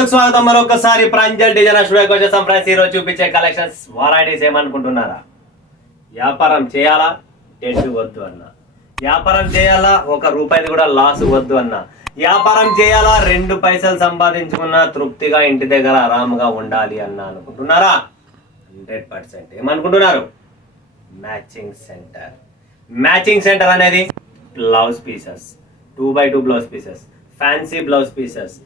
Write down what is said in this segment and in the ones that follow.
ముందుకు స్వాగతం మరొకసారి ప్రాంజల్ డిజైనర్ స్టూడియోకి వచ్చేసాం ఫ్రెండ్స్. ఈరోజు చూపించే కలెక్షన్స్ వెరైటీస్ ఏమనుకుంటున్నారా? వ్యాపారం చేయాలా, డెట్ వద్దు అన్న. వ్యాపారం చేయాలా, ₹1 కూడా లాస్ వద్దు అన్న. వ్యాపారం చేయాలా, 2 పైసలు సంపాదించుకున్న తృప్తిగా ఇంటి దగ్గర ఆరాముగా ఉండాలి అన్న అనుకుంటున్నారా? 100% ఏమనుకుంటున్నారు? Matching centre. మ్యాచింగ్ సెంటర్ అనేది blouse pieces, 2x2 blouse pieces, fancy blouse pieces,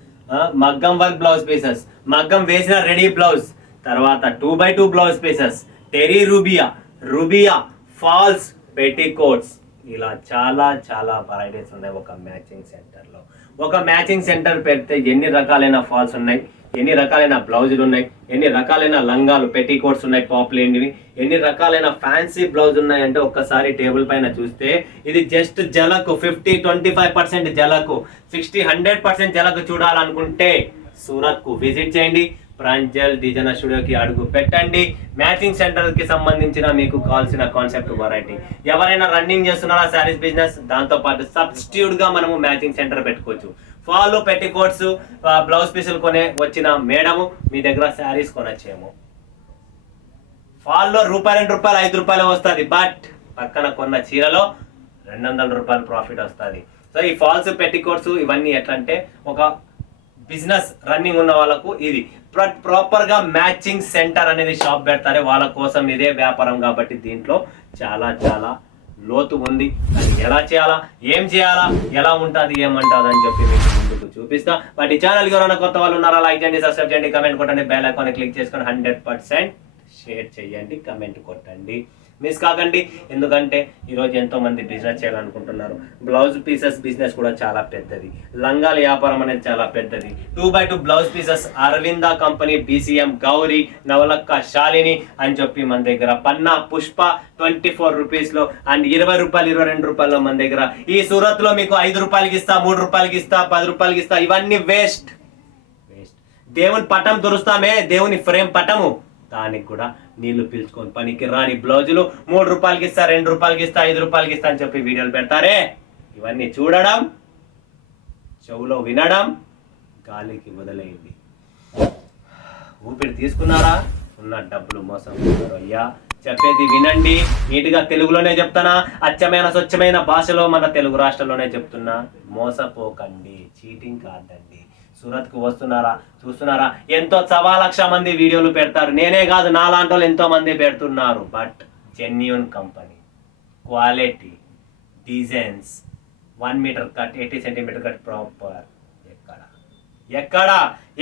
మగ్గం వర్క్ బ్లౌజ్ పీసెస్, మగ్గం వేసిన రెడీ బ్లౌజ్, తర్వాత 2x2 blouse pieces, terry rubia, falls, petticoats, ఇలా చాలా చాలా వెరైటీస్ ఉన్నాయి ఒక మ్యాచింగ్ సెంటర్లో. ఒక మ్యాచింగ్ సెంటర్ పెడితే ఎన్ని రకాలైన ఫాల్స్ ఉన్నాయి, ఎన్ని రకాలైన బ్లౌజులు ఉన్నాయి, ఎన్ని రకాలైన లంగాలు పెట్టికోట్స్ ఉన్నాయి, పాపులేనివి, ఎన్ని రకాలైన ఫ్యాన్సీ బ్లౌజ్ ఉన్నాయంటే ఒక్కసారి టేబుల్ పైన చూస్తే ఇది జస్ట్ జలకు 50-25% జలకు, 60-100% జలకు చూడాలనుకుంటే సూరత్ కు విజిట్ చేయండి. ప్రాంజల్ డిజైనర్ స్టూడియోకి అడుగు పెట్టండి. మ్యాచింగ్ సెంటర్ కి సంబంధించిన మీకు కావాల్సిన కాన్సెప్ట్ వెరైటీ. ఎవరైనా రన్నింగ్ చేస్తున్నారా శారీస్ బిజినెస్, దాంతో పాటు సబ్స్టిట్యూట్ గా మనము మ్యాచింగ్ సెంటర్ పెట్టుకోవచ్చు. ఫాల్, పెట్టికోట్స్, బ్లౌజ్ పీసులు కొనే వచ్చిన మేడము మీ దగ్గర శారీస్ కొనొచ్చేమో. ఫాల్లో ₹2, ₹5 వస్తుంది, బట్ పక్కన కొన్న చీరలో ₹200 ప్రాఫిట్ వస్తుంది. సో ఈ ఫాల్స్, పెట్టికోట్స్ ఇవన్నీ ఎట్లా అంటే ఒక బిజినెస్ రన్నింగ్ ఉన్న వాళ్ళకు ఇది ప్రాపర్ గా మ్యాచింగ్ సెంటర్ అనేది షాప్ పెడతారే వాళ్ళ కోసం ఇదే వ్యాపారం. కాబట్టి దీంట్లో చాలా చాలా లోతు ఉంది. దాన్ని ఎలా చేయాలా, ఏం చేయాలా, ఎలా ఉంటుంది, ఏమంటుంది అని చెప్పి మీకు ముందుకు చూపిస్తా. బట్ ఈ ఛానల్కి ఎవరైనా కొత్త వాళ్ళు ఉన్నారా, లైక్ చేయండి, సబ్స్క్రైబ్ చేయండి, కమెంట్ కొట్టండి, బెల్ ఐకాన్ క్లిక్ చేసుకొని 100% షేర్ చేయండి, కమెంట్ కొట్టండి, మిస్ కాకండి. ఎందుకంటే ఈరోజు ఎంతో మంది బిజినెస్ చేయాలనుకుంటున్నారు. బ్లౌజ్ పీసెస్ బిజినెస్ కూడా చాలా పెద్దది, లంగాల వ్యాపారం అనేది చాలా పెద్దది. 2x2 blouse pieces Aravinda company, BCM Gauri, Navalakka Shalini అని చెప్పి మన దగ్గర, పన్నా పుష్ప ₹24 లో అండ్ ₹20, ₹22 మన దగ్గర. ఈ సూరత్ లో మీకు ₹5 ఇస్తా, ₹3 ఇస్తా, ₹10 ఇస్తా, ఇవన్నీ వేస్ట్. దేవుని పటం తురుస్తామే, దేవుని ఫ్రేమ్ పటము, దానికి కూడా నీళ్లు పీల్చుకొని పనికి రాని బ్లౌజులు ₹3 ఇస్తా, ₹2 ఇస్తా, ₹5 ఇస్తా అని చెప్పి వీడియోలు పెడతారే. ఇవన్నీ చూడడం, చెవులో వినడం, గాలికి వదిలేయండి. ఊపిరి తీసుకున్నారా, ఉన్న డబ్బులు మోసం అయ్యా. చెప్పేది వినండి, నీట్గా తెలుగులోనే చెప్తానా, అచ్చమైన స్వచ్ఛమైన భాషలో మన తెలుగు రాష్ట్రంలోనే చెప్తున్నా. మోసపోకండి, చీటింగ్ కాదండి. సూరత్ కు వస్తున్నారా, చూస్తున్నారా, ఎంతో 1,00,000 మంది వీడియోలు పెడతారు. నేనే కాదు, నాలాంటి వాళ్ళు ఎంతో మంది పెడుతున్నారు. But genuine company, quality, designs, 1 metre cut, 80 centimetre cut proper.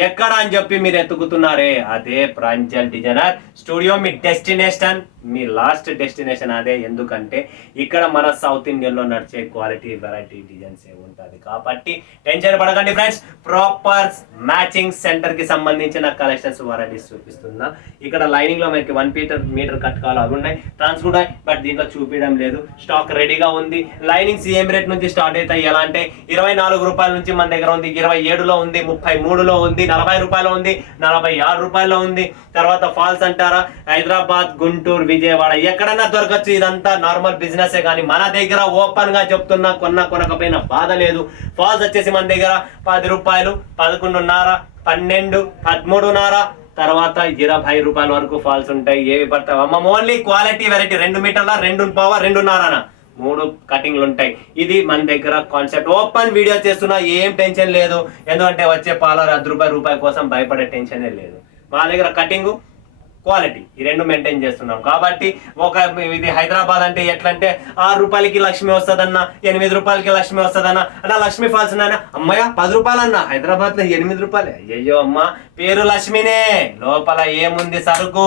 ఎక్కడ అని చెప్పి మీరు ఎత్తుకుతున్నారే, అదే ప్రాంజల్ డిజైనర్ స్టూడియో. మీ డెస్టినేషన్, మీ లాస్ట్ డెస్టినేషన్ అదే. ఎందుకంటే ఇక్కడ మన సౌత్ ఇండియన్లో నడిచే క్వాలిటీ, వెరైటీ, డిజైన్స్ ఉంటుంది. కాబట్టి టెన్షన్ పడకండి ఫ్రెండ్స్. ప్రాపర్ మ్యాచింగ్ సెంటర్ కి సంబంధించిన కలెక్షన్స్, వెరైటీస్ చూపిస్తున్నా. ఇక్కడ లైనింగ్ లో మనకి 1 మీటర్ కట్ కావాలి, అవి ఉన్నాయి, ట్రాన్స్ కూడా, బట్ దీంట్లో చూపించడం లేదు. స్టాక్ రెడీగా ఉంది. లైనింగ్స్ ఏం రేట్ నుంచి స్టార్ట్ అవుతాయి, ఎలా అంటే ₹24 నుంచి మన దగ్గర ఉంది, 27లో ఉంది, 33లో ఉంది, ₹40 ఉంది, ₹46 ఉంది. తర్వాత ఫాల్స్ అంటారా, హైదరాబాద్, గుంటూరు, విజయవాడ ఎక్కడన్నా దొరకచ్చు. ఇదంతా నార్మల్ బిజినెస్ కానీ మన దగ్గర ఓపెన్ గా చెప్తున్నా, కొనకపోయినా బాధ లేదు. ఫాల్స్ వచ్చేసి మన దగ్గర ₹10, ₹11.5, ₹12, ₹13.5, తర్వాత ₹20 వరకు ఫాల్స్ ఉంటాయి. ఏవి పడతావు అమ్మ, ఓన్లీ క్వాలిటీ, వెరైటీ. 2 మీటర్ల, 2.5, 2.5, 3 కటింగ్లు ఉంటాయి. ఇది మన దగ్గర కాన్సెప్ట్. ఓపెన్ వీడియో చేస్తున్నా, ఏం టెన్షన్ లేదు. ఎందుకంటే వచ్చే పాలర్ ₹10 కోసం భయపడే టెన్షనే లేదు. మా దగ్గర కటింగ్, క్వాలిటీ, ఈ 2 మెయింటైన్ చేస్తున్నాం. కాబట్టి ఇది హైదరాబాద్ అంటే ఎట్లంటే ₹6కి లక్ష్మి వస్తుందన్న, ₹8కి లక్ష్మి వస్తుందన్న. అలా లక్ష్మి ఫాల్స్ ఉన్నాయన, అమ్మయ్య ₹10 అన్న, హైదరాబాద్ లో ₹8. అయ్యో అమ్మ, పేరు లక్ష్మినే, లోపల ఏముంది, సరుకు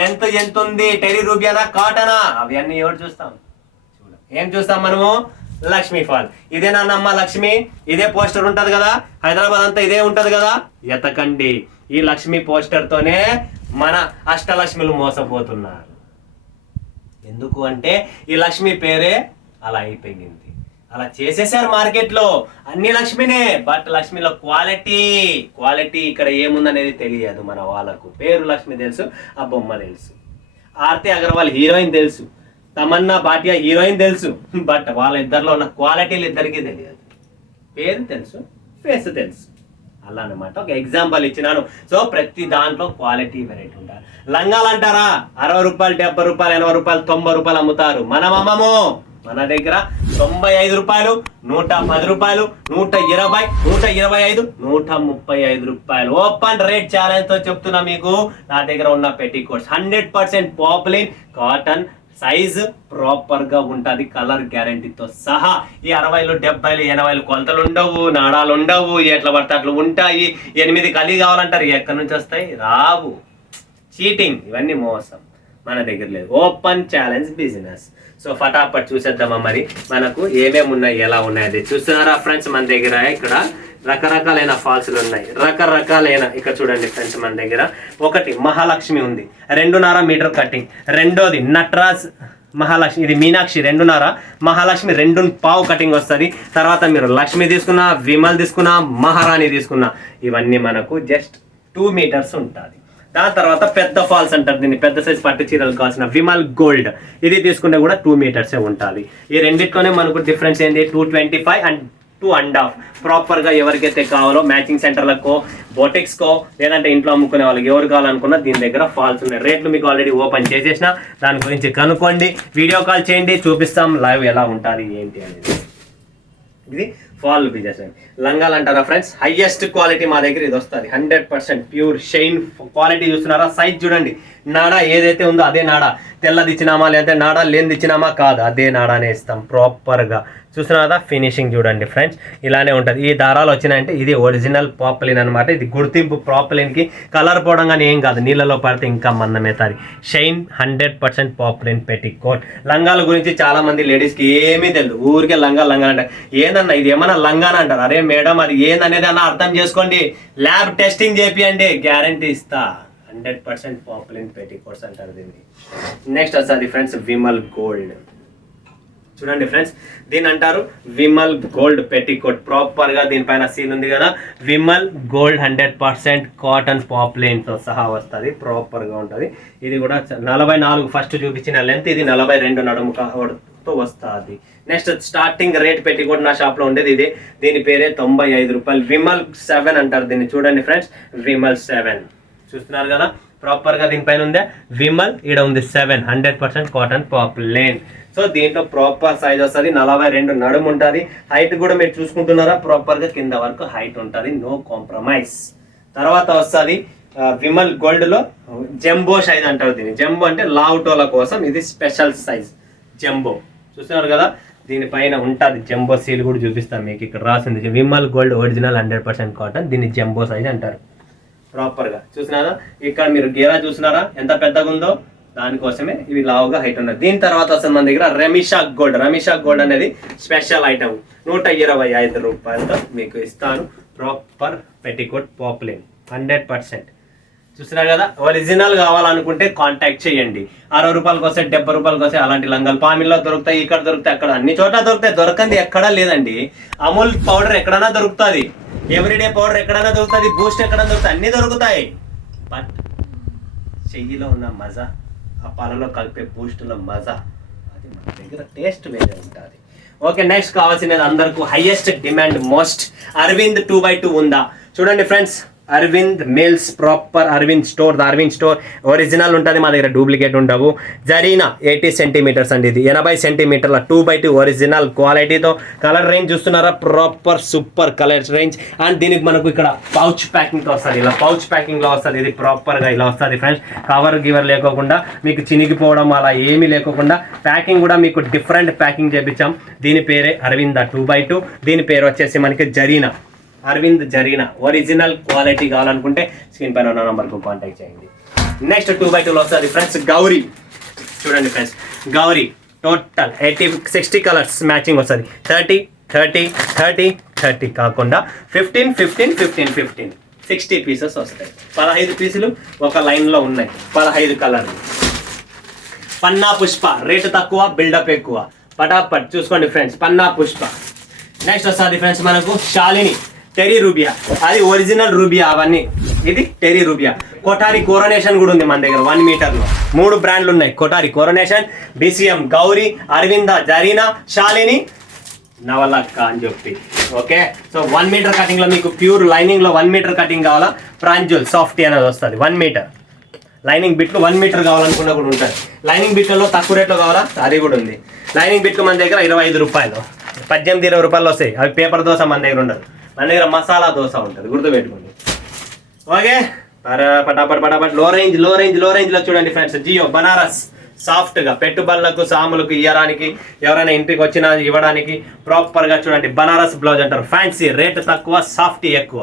లెంత్ ఎంత ఉంది, టెరీ రూబియానా, కాటనా, అవన్నీ ఎవరు చూస్తాం? ఏం చూస్తాం మనము? లక్ష్మీ ఫాల్. ఇదేనా అమ్మ లక్ష్మి? ఇదే పోస్టర్ ఉంటది కదా, హైదరాబాద్ అంతా ఇదే ఉంటది కదా. ఎతకండి, ఈ లక్ష్మి పోస్టర్ తోనే మన అష్టలక్ష్మిలు మోసపోతున్నారు. ఎందుకు అంటే ఈ లక్ష్మి పేరే అలా అయిపోయింది, అలా చేసేసారు మార్కెట్ లో. అన్ని లక్ష్మినే, బట్ లక్ష్మిలో క్వాలిటీ ఇక్కడ ఏముందనేది తెలియదు మన వాళ్ళకు. పేరు లక్ష్మి తెలుసు, ఆ బొమ్మ తెలుసు. ఆర్తి అగర్వాల్ హీరోయిన్ తెలుసు, తమన్నా భాటియా హీరోయిన్ తెలుసు, బట్ వాళ్ళ ఇద్దరిలో ఉన్న క్వాలిటీలు ఇద్దరికీ తెలియదు. పేరు తెలుసు, ఫేస్ తెలుసు, అలా అనమాట. ఒక ఎగ్జాంపుల్ ఇచ్చినాను. సో ప్రతి దాంట్లో క్వాలిటీ వెరైటీ ఉంటారు. లంగాలు అంటారా 60 రూపాయలు, 70 రూపాయలు, 80 రూపాయలు, 90 రూపాయలు అమ్ముతారు. మనం అమ్మము. మన దగ్గర 95 రూపాయలు, 110 రూపాయలు, 120, 125, 135 రూపాయలు. ఓపెన్ రేట్ ఛాలెంజ్ తో చెప్తున్నా మీకు. నా దగ్గర ఉన్న పెట్టికోట్స్ 100% పాపులిన్ కాటన్, సైజ్ ప్రాపర్ గా ఉంటది, కలర్ గ్యారంటీతో సహా. ఈ 60లు, 70లు, 80లు కొలతలు ఉండవు, నాడాలు ఉండవు, ఎట్లా పడితే అట్లా ఉంటాయి. 8 కలి కావాలంటారు, ఎక్కడి నుంచి వస్తాయి? రావు. చీటింగ్, ఇవన్నీ మోసం. మన దగ్గర లేదు. Open challenge business. సో ఫటాఫట్ చూసేద్దామా మరి మనకు ఏమేమి ఉన్నాయి, ఎలా ఉన్నాయి అది చూస్తున్నారా ఫ్రెండ్స్. మన దగ్గర ఇక్కడ రకరకాలైన ఫాల్స్లు ఉన్నాయి, రకరకాలైన. ఇక్కడ చూడండి ఫ్రెండ్స్, మన దగ్గర ఒకటి మహాలక్ష్మి ఉంది, 2.5 మీటర్ కటింగ్. రెండోది నటరాజ్ మహాలక్ష్మి, ఇది మీనాక్షి 2.5, మహాలక్ష్మి 2.5 కటింగ్ వస్తుంది. తర్వాత మీరు లక్ష్మి తీసుకున్నా, విమల్ తీసుకున్నా, మహారాణి తీసుకున్నా, ఇవన్నీ మనకు జస్ట్ 2 మీటర్స్ ఉంటుంది. దాని తర్వాత పెద్ద ఫాల్స్ అంటారు దీన్ని, పెద్ద సైజ్ పట్టు చీరలు కావాల్సిన విమల్ గోల్డ్, ఇది తీసుకుంటే కూడా 2 మీటర్సే ఉంటుంది. ఈ రెండిట్లోనే మనకు డిఫరెన్స్ ఏంటి? 225 అండ్ 2.5. ప్రాపర్గా ఎవరికైతే కావాలో మ్యాచింగ్ సెంటర్లకో, బొటిక్స్కో, లేదంటే ఇంట్లో అమ్ముకునే వాళ్ళకి ఎవరు కావాలనుకున్నా దీని దగ్గర ఫాల్స్ ఉన్నాయి. రేట్లు మీకు ఆల్రెడీ ఓపెన్ చేసేసిన, దాని గురించి కనుక్కోండి, వీడియో కాల్ చేయండి, చూపిస్తాం లైవ్ ఎలా ఉంటుంది ఏంటి అనేది. ఇది ఫాల్ బిజినెస్. లంగాలు అంటారా ఫ్రెండ్స్, హైయెస్ట్ క్వాలిటీ మా దగ్గర ఇది వస్తుంది. 100% ప్యూర్ షైన్ క్వాలిటీ. చూస్తున్నారా సైజ్ చూడండి, నాడా ఏదైతే ఉందో అదే నాడా. తెల్లది ఇచ్చినామా లేదంటే నాడా లేనిది ఇచ్చినామా? కాదు, అదే నాడానే ఇస్తాం ప్రాపర్గా. చూస్తున్నారా ఫినిషింగ్ చూడండి ఫ్రెండ్స్, ఇలానే ఉంటుంది. ఈ దారాలు వచ్చినాయంటే ఇది ఒరిజినల్ పాపులిన్ అనమాట. ఇది గుర్తింపు పాపులిన్కి. కలర్ పోవడం కానీ ఏం కాదు, నీళ్ళలో పడితే ఇంకా మందమవుతుంది. Shine 100% పాపులిన్ petticoat. లంగాల గురించి చాలా మంది లేడీస్కి ఏమీ తెలియదు, ఊరికే లంగా అంటారు. ఏందన్నా ఇది ఏమన్నా లంగాన అంటారు. అరే మేడం అది ఏందనేది అన్న అర్థం చేసుకోండి, ల్యాబ్ టెస్టింగ్ చేపియండి, గ్యారంటీ ఇస్తా. 100% పాపులిన్ పెట్టికోట్స్ అంటారు దీన్ని. నెక్స్ట్ వస్తుంది ఫ్రెండ్స్ విమల్ గోల్డ్. చూడండి ఫ్రెండ్స్, దీని అంటారు విమల్ గోల్డ్ పెట్టికోట్. ప్రాపర్ గా దీనిపైన సీల్ ఉంది కదా, విమల్ గోల్డ్ 100% కాటన్ పాపులిన్ తో సహా వస్తుంది. ప్రాపర్ గా ఉంటుంది. ఇది కూడా 44 ఫస్ట్ చూపించిన లెంత్, ఇది 42 నడుముతో వస్తుంది. నెక్స్ట్ స్టార్టింగ్ రేట్ పెట్టికోట్ నా షాప్ లో ఉండేది ఇదే. దీని పేరే 95 రూపాయలు. విమల్ 7 అంటారు దీన్ని. చూడండి ఫ్రెండ్స్, విమల్ 7 చూస్తున్నారు కదా, ప్రాపర్ గా దీనిపైన ఉందే విమల్, ఈడ ఉంది 7, 100% కాటన్ పాపులిన్. సో దీంట్లో ప్రాపర్ సైజ్ వస్తుంది, 42 నడుము ఉంటుంది. హైట్ కూడా మీరు చూసుకుంటున్నారా, ప్రాపర్ గా కింద వరకు హైట్ ఉంటుంది, నో కాంప్రమైజ్. తర్వాత వస్తుంది విమల్ గోల్డ్ లో జంబో సైజ్ అంటారు దీన్ని. జంబో అంటే లావుటోల కోసం, ఇది స్పెషల్ సైజ్ జంబో. చూస్తున్నారు కదా, దీనిపైన ఉంటుంది జంబో సీల్ కూడా చూపిస్తాను మీకు. ఇక్కడ రాసింది విమల్ గోల్డ్ ఒరిజినల్ 100% కాటన్, దీన్ని జంబో సైజ్ అంటారు ప్రాపర్ గా. చూసినారా ఇక్కడ మీరు గేరా చూసినారా ఎంత పెద్దగా ఉందో, దానికోసమే ఇవి లావుగా హైట్ ఉన్నది. దీని తర్వాత వస్తుంది మన దగ్గర రెమిషా గోల్డ్. రెమిషా గోల్డ్ అనేది స్పెషల్ ఐటమ్, 125 రూపాయలతో మీకు ఇస్తాను. Proper petticoat పాపులిన్ 100%. చూస్తున్నారు కదా, ఒరిజినల్ కావాలనుకుంటే కాంటాక్ట్ చేయండి. 60 రూపాయలకు వస్తే, 70 రూపాయలకు వస్తే అలాంటి లంగాలు పామిల్లో దొరుకుతాయి, ఇక్కడ దొరుకుతాయి, అక్కడ అన్ని చోట్ల దొరుకుతాయి. దొరకంది ఎక్కడా లేదండి. అమూల్ పౌడర్ ఎక్కడైనా దొరుకుతుంది, ఎవ్రీడే పౌడర్ ఎక్కడైనా దొరుకుతుంది, బూస్ట్ ఎక్కడైనా దొరుకుతాయి, అన్ని దొరుకుతాయి. బట్ చెయ్యిలో ఉన్న మజా, ఆ పాలలో కలిపే బూస్ట్లో మజా, అది మన దగ్గర టేస్ట్ వేరే ఉంటుంది. ఓకే, నెక్స్ట్ కావాల్సినది అందరికీ highest demand most Arvind 2x2 ఉందా? చూడండి friends, Arvind mills proper Arvind store. Arvind store original ఉంటుంది, మా దగ్గర డూప్లికేట్ ఉండవు. జరీనా 80 సెంటీమీటర్స్ అండి, ఇది 80 సెంటీమీటర్ల 2x2 ఒరిజినల్ క్వాలిటీతో. కలర్ రేంజ్ చూస్తున్నారా, proper super colour range. And దీనికి మనకు ఇక్కడ పౌచ్ ప్యాకింగ్తో వస్తుంది, ఇలా పౌచ్ ప్యాకింగ్లో వస్తుంది. ఇది ప్రాపర్గా ఇలా వస్తుంది ఫ్రెండ్స్, కవర్ గివర్ లేకోకుండా, మీకు చినిగిపోవడం అలా ఏమీ లేకోకుండా. ప్యాకింగ్ కూడా మీకు డిఫరెంట్ ప్యాకింగ్ చేపించాం. దీని పేరే అరవింద 2x2. దీని పేరు వచ్చేసి మనకి జరీనా, అరవింద్ జరీనా. ఒరిజినల్ క్వాలిటీ కావాలనుకుంటే స్క్రీన్ పైన ఉన్న నంబర్కు కాంటాక్ట్ చేయండి. నెక్స్ట్ 2x2లో వస్తుంది ఫ్రెండ్స్ గౌరీ. చూడండి friends, Gauri total 60 colours matching వస్తుంది. 30, 30, 30, 30 కాకుండా 15, 15, 15, 15 60 పీసెస్ వస్తాయి. 15 పీసులు ఒక లైన్లో ఉన్నాయి, 15 కలర్లు. పన్నా పుష్ప రేటు తక్కువ, బిల్డప్ ఎక్కువ. పటాపట్ చూసుకోండి ఫ్రెండ్స్, పన్నా పుష్ప. నెక్స్ట్ వస్తుంది ఫ్రెండ్స్ మనకు శాలిని టెరీ రూబియా, అది ఒరిజినల్ రూబియా అవన్నీ. ఇది టెరీ రూబియా. కొటారి కోరనేషన్ కూడా ఉంది మన దగ్గర 1 మీటర్లో. 3 బ్రాండ్లు ఉన్నాయి, కొటారి కోరనేషన్, డిసిఎం, గౌరీ, అరవింద, జరీనా, శాలిని, నవలక్క అని చెప్పి. ఓకే, సో 1 మీటర్ కటింగ్లో మీకు ప్యూర్ లైనింగ్లో 1 మీటర్ కటింగ్ కావాలా, ప్రాంజుల్ సాఫ్టీ అనేది వస్తుంది 1 మీటర్. లైనింగ్ బిట్లు 1 మీటర్ కావాలనుకున్నా కూడా ఉంటుంది. లైనింగ్ బిట్లలో తక్కువ రేట్లో కావాలా, అది కూడా ఉంది. లైనింగ్ బిట్లు మన దగ్గర 25 రూపాయలు, 18-20 రూపాయలు వస్తాయి. అవి పేపర్ దోశ మన దగ్గర ఉండదు, మన దగ్గర మసాలా దోశ ఉంటుంది, గుర్తుపెట్టుకోండి. ఓకే, పటాపట్ లో రేంజ్లో చూడండి ఫ్రెండ్స్. జియో బనారస్ సాఫ్ట్గా పెట్టుబడులకు సాములకు ఇవ్వడానికి, ఎవరైనా ఇంటికి వచ్చినా ఇవ్వడానికి ప్రాపర్గా చూడండి. బనారస్ బ్లౌజ్ అంటారు. ఫ్యాన్సీ, రేటు తక్కువ, సాఫ్టీ ఎక్కువ.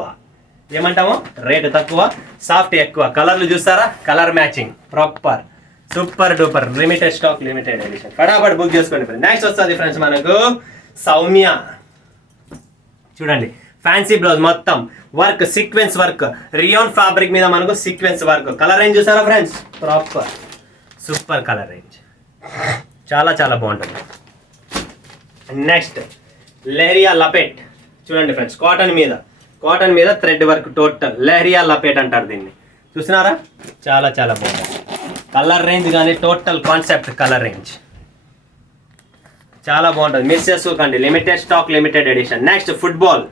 ఏమంటాము, రేటు తక్కువ, సాఫ్టీ ఎక్కువ. కలర్లు చూస్తారా, colour matching proper, super duper. Limited stock, limited edition. ఫటాఫట్ బుక్ చేసుకోండి ఫ్రెండ్స్. నెక్స్ట్ వస్తుంది ఫ్రెండ్స్ మనకు సౌమ్య. చూడండి ఫ్యాన్సీ బ్లౌజ్ మొత్తం work, sequence work, rayon fabric మీద మనకు సీక్వెన్స్ వర్క్. కలర్ రేంజ్ చూసారా friends, proper super colour range, చాలా చాలా బాగుంటుంది. నెక్స్ట్ లెహరియా లపేట్. చూడండి ఫ్రెండ్స్, కాటన్ మీద థ్రెడ్ వర్క్, టోటల్ లెహరియా లపేట్ అంటారు దీన్ని. చూసినారా, చాలా చాలా బాగుంటుంది. కలర్ రేంజ్ కానీ టోటల్ కాన్సెప్ట్ కలర్ రేంజ్ చాలా బాగుంటుంది. మిస్ చేసుకోకండి, limited stock, limited edition. Next football,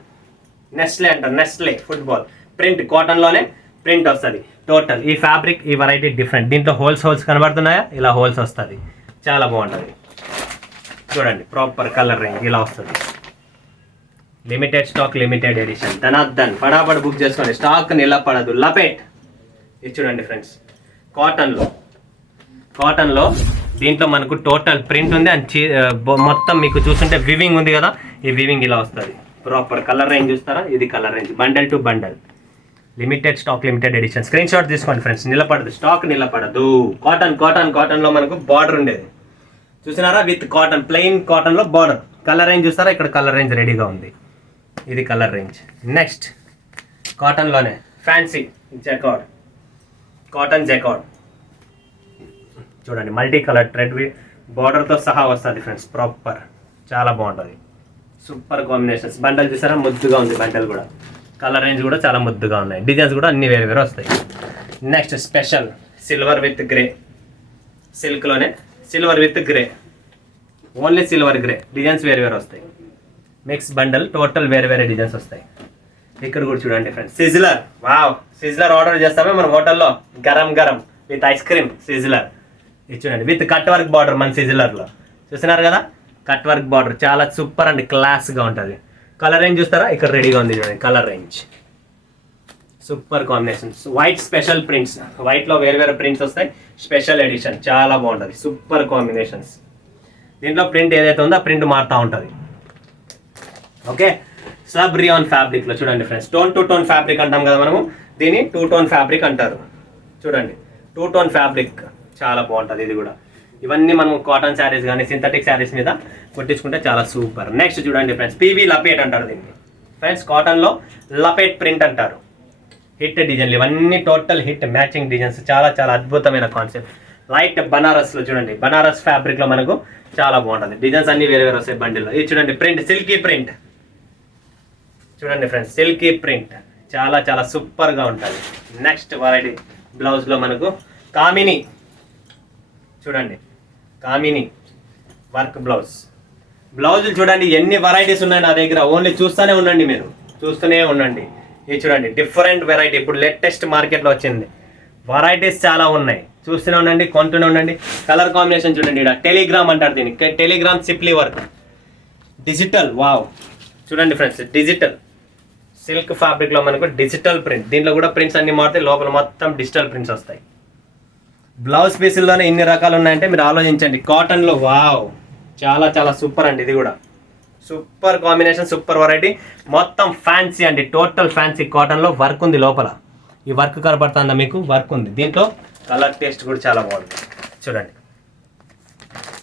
Nestle అంటారు, నెస్లే ఫుట్బాల్ ప్రింట్. కాటన్లోనే ప్రింట్ వస్తుంది టోటల్. ఈ ఫ్యాబ్రిక్, ఈ వెరైటీ డిఫరెంట్. దీంట్లో హోల్స్ కనబడుతున్నాయా, ఇలా హోల్స్ వస్తుంది, చాలా బాగుంటుంది. చూడండి ప్రాపర్ కలర్ రేంజ్ ఇలా వస్తుంది. Limited stock, limited edition. Dhanardan ఫటాఫట్ బుక్ చేసుకోండి, స్టాక్ నిలబడదు. లపేట్ ఇది చూడండి ఫ్రెండ్స్, కాటన్లో దీంట్లో మనకు టోటల్ ప్రింట్ ఉంది అండ్ మొత్తం మీకు చూస్తుంటే వివింగ్ ఉంది కదా, ఈ వివింగ్ ఇలా వస్తుంది. ప్రాపర్ కలర్ రేంజ్ చూస్తారా, ఇది colour range. Bundle to bundle, limited stock, limited edition. Screenshot తీసుకోండి ఫ్రెండ్స్. నిలబడదు, స్టాక్ నిలబడదు. కాటన్లో మనకు బార్డర్ ఉండేది చూసినారా, విత్ కాటన్, ప్లెయిన్ కాటన్లో బార్డర్. కలర్ రేంజ్ చూస్తారా, ఇక్కడ కలర్ రేంజ్ రెడీగా ఉంది, ఇది కలర్ రేంజ్. నెక్స్ట్ కాటన్లోనే ఫ్యాన్సీ జకార్డ్, కాటన్ జకార్డ్. చూడండి మల్టీ కలర్ థ్రెడ్ బార్డర్తో సహా వస్తుంది ఫ్రెండ్స్, ప్రాపర్ చాలా బాగుంటుంది. Super combinations. బండల్ చూసారా, ముద్దుగా ఉంది బండల్ కూడా. కలర్ రేంజ్ కూడా చాలా ముద్దుగా ఉన్నాయి. డిజైన్స్ కూడా అన్ని వేరే వేరే వస్తాయి. Next special silver with grey, సిల్క్లోనే silver with grey, only silver grey. Designs వేరే వేరే వస్తాయి. మిక్స్ బండల్, టోటల్ వేరే వేరే డిజైన్స్ వస్తాయి. ఇక్కడ కూడా చూడండి friends, sizzler. Wow, sizzler order చేస్తామే మన హోటల్లో, గరం గరం విత్ ఐస్ క్రీమ్ సిజ్లర్. ఇది చూడండి విత్ కట్ వర్క్ బార్డర్ మన సిజ్లర్లో. చూస్తున్నారు కదా, కట్ వర్క్ బార్డర్ చాలా సూపర్ అండ్ క్లాస్గా ఉంటుంది. కలర్ రేంజ్ చూస్తారా, ఇక్కడ రెడీగా ఉంది చూడండి colour range. Super combinations. White special prints, వైట్లో వేరే వేరే ప్రింట్స్ వస్తాయి. స్పెషల్ ఎడిషన్ చాలా బాగుంటుంది. Super combinations. దీంట్లో ప్రింట్ ఏదైతే ఉందో ఆ ప్రింట్ మారుతూ ఉంటుంది. ఓకే, సబ్ రియాన్ ఫ్యాబ్రిక్లో చూడండి friends, tone to tone fabric అంటాం కదా మనము, దీన్ని 2 టోన్ ఫ్యాబ్రిక్ అంటారు. చూడండి 2 టోన్ ఫ్యాబ్రిక్ చాలా బాగుంటుంది. ఇది కూడా ఇవన్నీ మనం కాటన్ శారీస్ కానీ సింథటిక్ శారీస్ మీద కుట్టించుకుంటే చాలా సూపర్. నెక్స్ట్ చూడండి ఫ్రెండ్స్, పీవీ లపేట్ అంటారు దీన్ని ఫ్రెండ్స్. కాటన్లో లపేట్ ప్రింట్ అంటారు. హిట్ డిజైన్లు ఇవన్నీ టోటల్ హిట్ మ్యాచింగ్ డిజైన్స్, చాలా చాలా అద్భుతమైన కాన్సెప్ట్. లైట్ బనారస్లో చూడండి, బనారస్ ఫ్యాబ్రిక్లో మనకు చాలా బాగుంటుంది. డిజైన్స్ అన్ని వేరే వేరే వస్తాయి బండిల్లో. ఇది చూడండి ప్రింట్, సిల్కీ ప్రింట్. చూడండి ఫ్రెండ్స్, సిల్కీ ప్రింట్ చాలా చాలా సూపర్గా ఉంటుంది. నెక్స్ట్ వెరైటీ బ్లౌజ్లో మనకు కామిని. చూడండి కామిని వర్క్ బ్లౌజులు చూడండి ఎన్ని వెరైటీస్ ఉన్నాయి నా దగ్గర. ఓన్లీ చూస్తూనే ఉండండి, మీరు చూస్తూనే ఉండండి. ఇది చూడండి డిఫరెంట్ వెరైటీ, ఇప్పుడు లేటెస్ట్ మార్కెట్లో వచ్చింది. వెరైటీస్ చాలా ఉన్నాయి, చూస్తూనే ఉండండి, కొంటూనే ఉండండి. కలర్ కాంబినేషన్ చూడండి, ఇక్కడ టెలిగ్రామ్ అంటారు దీనికి. టెలిగ్రామ్ సిప్లీ వర్క్, డిజిటల్. వావ్, చూడండి ఫ్రెండ్స్, డిజిటల్ సిల్క్ ఫ్యాబ్రిక్లో మనకు డిజిటల్ ప్రింట్. దీంట్లో కూడా ప్రింట్స్ అన్ని మారుతాయి, లోపల మొత్తం డిజిటల్ ప్రింట్స్ వస్తాయి. బ్లౌజ్ పీసుల్లోనే ఇన్ని రకాలు ఉన్నాయంటే మీరు ఆలోచించండి. కాటన్లో వావ్, చాలా చాలా సూపర్ అండి. ఇది కూడా సూపర్ కాంబినేషన్, సూపర్ వెరైటీ. మొత్తం ఫ్యాన్సీ అండి, టోటల్ ఫ్యాన్సీ. కాటన్లో వర్క్ ఉంది లోపల, ఈ వర్క్ కనబడుతుందా మీకు, వర్క్ ఉంది. దీంట్లో కలర్ టేస్ట్ కూడా చాలా బాగుంది. చూడండి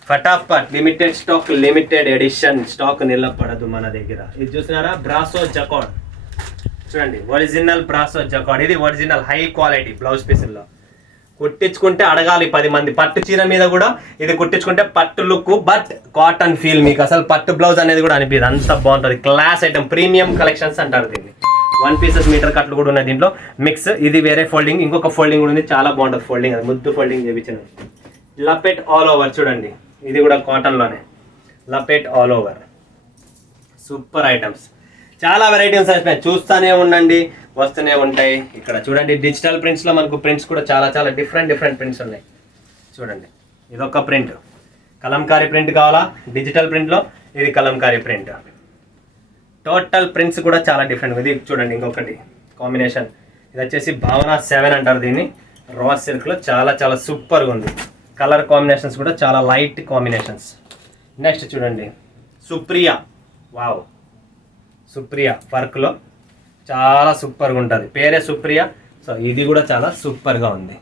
ఫటాఫట్, limited stock, limited edition. Stock నిలబడదు మన దగ్గర. ఇది చూసినారా, బ్రాసో జకార్డ్. చూడండి ఒరిజినల్ బ్రాసో జకార్డ్. ఇది ఒరిజినల్ హై క్వాలిటీ బ్లౌజ్ పీసుల్లో. కుట్టించుకుంటే అడగాలి 10 మంది. పట్టు చీర మీద కూడా ఇది కుట్టించుకుంటే పట్టు లుక్, బట్ కాటన్ ఫీల్. మీకు అసలు పట్టు బ్లౌజ్ అనేది కూడా అనిపించదు, అంత బాగుంటుంది. క్లాస్ ఐటమ్, ప్రీమియం కలెక్షన్స్ అంటారు దీన్ని. 1 పీసెస్ మీటర్ కట్లు కూడా ఉన్నాయి దీంట్లో. మిక్స్, ఇది వేరే ఫోల్డింగ్, ఇంకొక ఫోల్డింగ్ కూడా ఉంది, చాలా బాగుంటుంది ఫోల్డింగ్. అది ముద్దు ఫోల్డింగ్ చేయించినది. లపెట్ ఆల్ ఓవర్ చూడండి, ఇది కూడా కాటన్లోనే లపెట్ ఆల్ ఓవర్. సూపర్ ఐటమ్స్, చాలా వెరైటీస్ అయిపోయాయి. చూస్తూనే ఉండండి, వస్తూనే ఉంటాయి. ఇక్కడ చూడండి డిజిటల్ ప్రింట్స్లో మనకు ప్రింట్స్ కూడా చాలా చాలా డిఫరెంట్ ప్రింట్స్ ఉన్నాయి. చూడండి ఇదొక ప్రింట్, కలంకారీ ప్రింట్ కావాలా, డిజిటల్ ప్రింట్లో ఇది కలంకారీ ప్రింట్. టోటల్ ప్రింట్స్ కూడా చాలా డిఫరెంట్. ఇది చూడండి ఇంకొకటి కాంబినేషన్, ఇది వచ్చేసి భావన 7 అంటారు దీన్ని. రా సిల్క్లో చాలా చాలా సూపర్గా ఉంది. కలర్ కాంబినేషన్స్ కూడా చాలా లైట్ కాంబినేషన్స్. నెక్స్ట్ చూడండి సుప్రియా, వావ్ సుప్రియా వర్క్లో చాలా సూపర్గా ఉంటుంది, పేరే సుప్రియా. సో ఇది కూడా చాలా సూపర్గా ఉంది.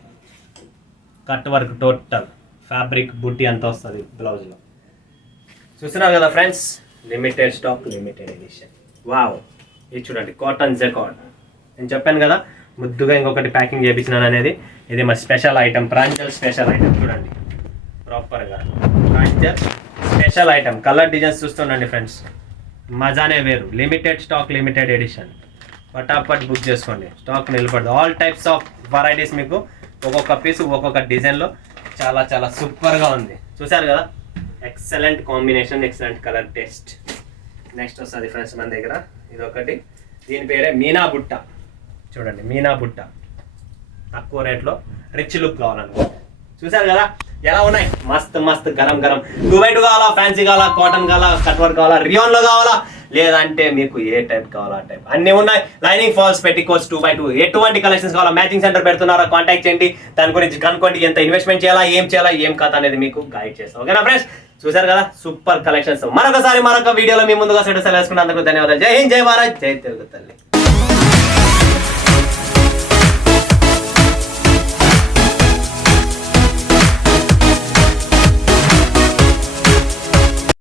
కట్ వర్క్ టోటల్ ఫ్యాబ్రిక్ బుట్టి అంతా వస్తుంది బ్లౌజ్లో. చూస్తున్నారు కదా friends, limited stock, limited edition. Wow ఇది చూడండి కాటన్ జకార్డ్. నేను చెప్పాను కదా ముద్దుగా ఇంకొకటి ప్యాకింగ్ చేయించినాను అనేది. ఇది మా special item, Pranjal special item. చూడండి ప్రాపర్గా Pranjal special item. Colour designs చూస్తుండండి ఫ్రెండ్స్, మజానే వేరు. Limited stock, limited edition. ఫటాఫట్ బుక్ చేసుకోండి, స్టాక్ నిలబడదు. ఆల్ టైప్స్ ఆఫ్ వెరైటీస్ మీకు ఒక్కొక్క పీస్ ఒక్కొక్క డిజైన్లో చాలా చాలా సూపర్గా ఉంది. చూసారు కదా, excellent combination, excellent colour taste. Next వస్తుంది ఫ్రెండ్స్ మన దగ్గర ఇదొకటి, దీని పేరే మీనా బుట్ట. చూడండి మీనా బుట్ట, తక్కువ రేట్లో రిచ్ లుక్ కావాలనుకో. చూసారు కదా ఎలా ఉన్నాయి, మస్త్ మస్త్ గరం గరం. 2x2 కావాలా, ఫ్యాన్సీ కావాలా, కాటన్ కావాలా, కట్ వర్క్ కావాలా, రియాన్లో కావాలా, లేదంటే మీకు ఏ టైప్ కావాలా ఆ టైప్ అన్నీ ఉన్నాయి. లైనింగ్ ఫాల్స్, పెట్టికోట్స్ 2x2, ఎటువంటి కలెక్షన్స్ కావాలా, మ్యాచింగ్ సెంటర్ పెడుతున్నారా, కాంటాక్ట్ చేయండి. దాని గురించి కనుక్కోండి, ఎంత ఇన్వెస్ట్మెంట్ చేయాలా, ఏం కథ అనేది మీకు గైడ్ చేస్తాం. ఓకేనా ఫ్రెండ్స్, చూసారు కదా సూపర్ కలెక్షన్స్. మరొక వీడియోలో మీ ముందుగా సెట్ వేసుకున్నందుకు ధన్యవాదాలు. జై హింద్, జై భారత్, జై తెలుగు తల్లి.